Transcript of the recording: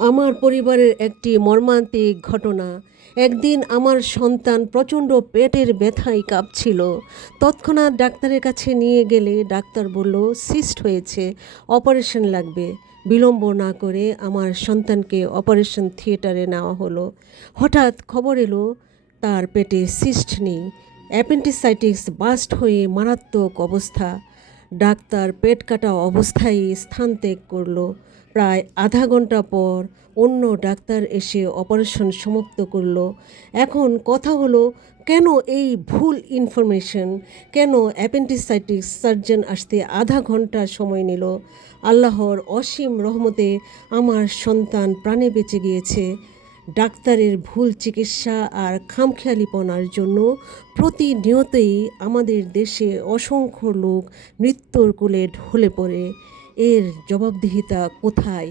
আমার পরিবারের একটি মর্মান্তিক ঘটনা। একদিন আমার সন্তান প্রচণ্ড পেটের ব্যথায় কাঁপছিল। তৎক্ষণাৎ ডাক্তারের কাছে নিয়ে গেলে ডাক্তার বলল সিস্ট হয়েছে, অপারেশন লাগবে। বিলম্ব না করে আমার সন্তানকে অপারেশন থিয়েটারে নেওয়া হলো। হঠাৎ খবর এলো তার পেটে সিস্ট নেই, অ্যাপেন্ডিসাইটিস বাস্ট হয়ে মারাত্মক অবস্থা। ডাক্তার পেট কাটা অবস্থায় স্থান ত্যাগ করলো। প্রায় আধা ঘন্টা পর অন্য ডাক্তার এসে অপারেশন সমাপ্ত করলো। এখন কথা হলো, কেন এই ভুল ইনফরমেশন? কেন অ্যাপেন্ডিসাইটিস সার্জন আসতে আধা ঘন্টা সময় নিল? আল্লাহর অসীম রহমতে আমার সন্তান প্রাণে বেঁচে গিয়েছে। ডাক্তারের ভুল চিকিৎসা আর খামখেয়ালিপনার জন্য প্রতিনিয়তই আমাদের দেশে অসংখ্য লোক মৃত্যুর কোলে ঢলে পড়ে। এর জবাবদিহিতা কোথায়?